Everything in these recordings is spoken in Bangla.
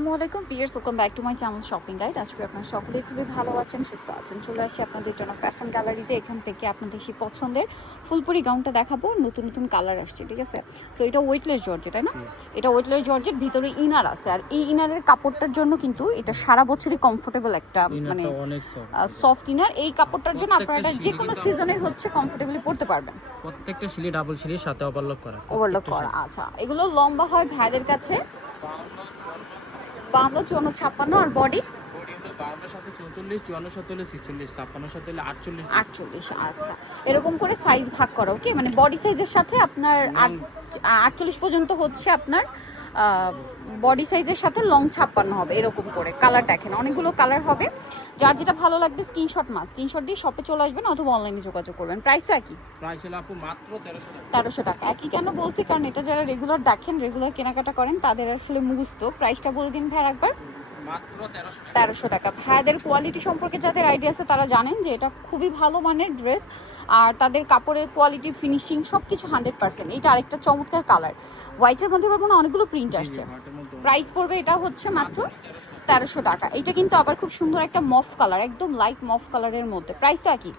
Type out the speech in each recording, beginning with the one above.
আসসালামু আলাইকুম pears welcome back to my channel shopping guide আজকে আপনারা সকলেই খুবই ভালো আছেন সুস্থ আছেন। চলে আসি আপনাদের জন্য ফ্যাশন গ্যালারিতে এখান থেকে আপনাদের সেই পছন্দের ফুলপুরি গাউনটা দেখাবো। নতুন নতুন কালার আসছে ঠিক আছে? সো এটা ওয়েটলেস জর্জেট তাই না? এটা ওয়েটলেস জর্জেট ভিতরে ইনার আছে। আর এই ইনারের কাপড়টার জন্য কিন্তু এটা সারা বছরই কমফোর্টেবল একটা মানে সফট ইনার এই কাপড়টার জন্য আপনারা যে কোনো সিজনে হচ্ছে কমফোর্টেবলি পরতে পারবেন। প্রত্যেকটা সিলি ডাবল সিলির সাথে ওভারলক করা ওভারলক করা আচ্ছা। এগুলো লম্বা হয় ভাইদের কাছে। বান্ন চুয়ান্ন ছাপ্পান্ন আর বডি আচ্ছা। এরকম করে সাইজ ভাগ করা ওকে মানে বডি সাইজের সাথে আপনার আটচল্লিশ পর্যন্ত হচ্ছে আপনার বডি সাইজের সাথে লং ছাপ্পান্ন হবে এরকম করে কালার দেখেন অনেকগুলো কালার হবে। যার যেটা ভালো লাগবে স্ক্রিনশট মাস স্ক্রিনশট দিয়ে শপে চলে আসবেন অথবা অনলাইনে যোগাযোগ করবেন। প্রাইস তো একই। প্রাইস হলো আপু মাত্র 1300 টাকা। তেরোশো টাকা। একই কেন বলছি? কারণ এটা যারা রেগুলার দেখেন রেগুলার কেনাকাটা করেন তাদের আসলে মুখস্থ। প্রাইসটা বলে দিন ভাই একবার তেরোশো টাকা। ভাইয়াদের কোয়ালিটি সম্পর্কে যাদের আইডিয়া আছে তারা জানেন যে এটা খুবই ভালো মানের ড্রেস আর তাদের কাপড়ের কোয়ালিটি ফিনিশিং সব কিছু হান্ড্রেড পার্সেন্ট এটা আরেকটা চমৎকার কালার হোয়াইটের মধ্যে পারব না অনেকগুলো প্রিন্ট আসছে। প্রাইস পড়বে এটা হচ্ছে মাত্র তেরোশো টাকা। এটা কিন্তু আবার খুব সুন্দর একটা মফ কালার একদম লাইট মফ কালারের মধ্যে। প্রাইস তো একই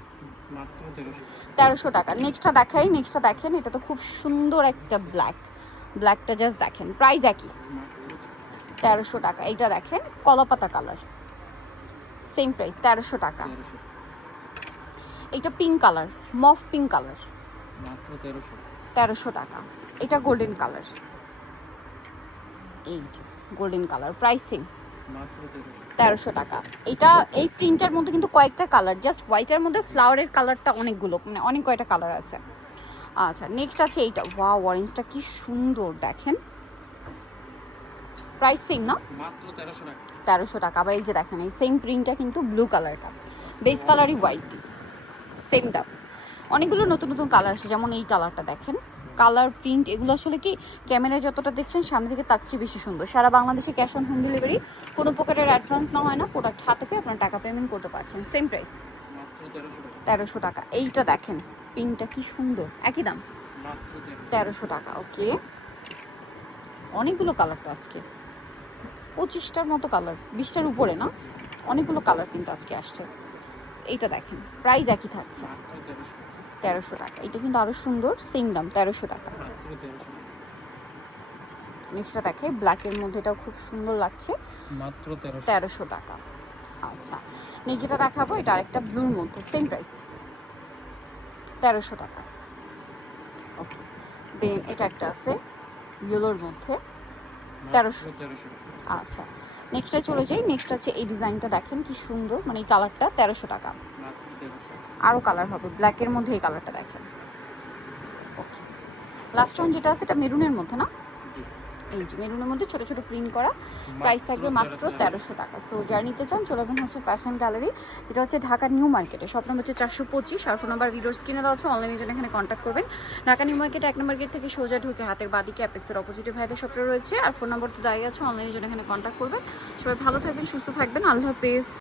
তেরোশো তেরোশো টাকা। নেক্সটটা দেখাই নেক্সটটা দেখেন। এটা তো খুব সুন্দর একটা ব্ল্যাক ব্ল্যাকটা জাস্ট দেখেন। প্রাইস একই। তেরোশো টাকা। এইটা দেখেন কলাপাতা কালার সেম প্রাইস তেরোশো টাকা। এটা পিঙ্ক কালার মফ পিঙ্ক কালার তেরোশো। টাকা। এটা গোল্ডেন কালার এই গোল্ডেন কালার প্রাইসিং তেরোশো। টাকা। এটা এই প্রিন্টার মধ্যে কিন্তু কয়েকটা কালার জাস্ট হোয়াইটের মধ্যে ফ্লাওয়ারের কালারটা অনেকগুলো মানে অনেক কয়টা কালার আছে। আচ্ছা নেক্সট আছে এইটা। ওয়া অরেঞ্জটা কি সুন্দর দেখেন। প্রাইস সেম না তেরোশো টাকা। আবার এই যে দেখেন এই সেম প্রিন্টটা কিন্তু ব্লু কালারটা বেস কালারই হোয়াইটই সেম দাম অনেকগুলো নতুন নতুন কালার আসছে। যেমন এই কালারটা দেখেন। কালার প্রিন্ট এগুলো আসলে কি ক্যামেরায় যতটা দেখছেন সামনে থেকে তার চেয়ে বেশি সুন্দর। সারা বাংলাদেশে ক্যাশ অন হোম ডেলিভারি কোনো প্রকারের অ্যাডভান্স না হয় না। প্রোডাক্ট হাতে পেয়ে আপনার টাকা পেমেন্ট করতে পারছেন। সেম প্রাইস তেরোশো টাকা। এইটা দেখেন প্রিন্টটা কি সুন্দর। একই দাম? তেরোশো তেরোশো টাকা ওকে অনেকগুলো কালার তো আজকে। পঁচিশটার মতো কালার বিশটার উপরে না? অনেকগুলো কালার কিন্তু আজকে আসছে। এইটা দেখেন প্রাইস একই থাকছে। তেরোশো টাকা। এটা কিন্তু আরও সুন্দর সেম দাম তেরোশো টাকা। নেক্সটটা দেখে ব্ল্যাকের মধ্যে এটাও খুব সুন্দর লাগছে। মাত্র তেরোশো। টাকা। আচ্ছা নেক্সট যেটা দেখাবো এটা আরেকটা ব্লুর মধ্যে সেম প্রাইস তেরোশো টাকা। ওকে দেন এটা একটা আছে ইয়েলোর মধ্যে। তেরোশো। আচ্ছা নেক্সটে চলে যাই। নেক্সট আছে এই ডিজাইনটা দেখেন কি সুন্দর। মানে এই কালারটা তেরোশো টাকা। আরও কালার হবে। ব্ল্যাকের মধ্যে এই কালারটা দেখেন। ওকে লাস্ট ওয়ান যেটা আছে এটা মেরুনের মধ্যে না। এই যে মেরুনের মধ্যে ছোট ছোট প্রিন্ট করা। প্রাইস থাকবে মাত্র তেরোশো টাকা। সো যারা নিতে চান চলে আসবেন হচ্ছে ফ্যাশন গ্যালারি যেটা হচ্ছে ঢাকা নিউ মার্কেটে সব নম্বর হচ্ছে চারশো পঁচিশ। আর ফোন নাম্বার ভিডিওর স্ক্রিনে দেওয়া আছে অনলাইনে জন্য এখানে কন্ট্যাক্ট করবেন। ঢাকা নিউ মার্কেট এক নম্বর গেট থেকে সোজা ঢুকে হাতের বাদিকে অ্যাপেক্সের অপোজিটে ভাইদের শপটা রয়েছে। আর ফোন নম্বর তো দাঁড়িয়ে আছে অনলাইনে জন্য এখানে কন্ট্যাক্ট করবেন। সবাই ভালো থাকবেন সুস্থ থাকবেন। আল্লাহ হাফেজ।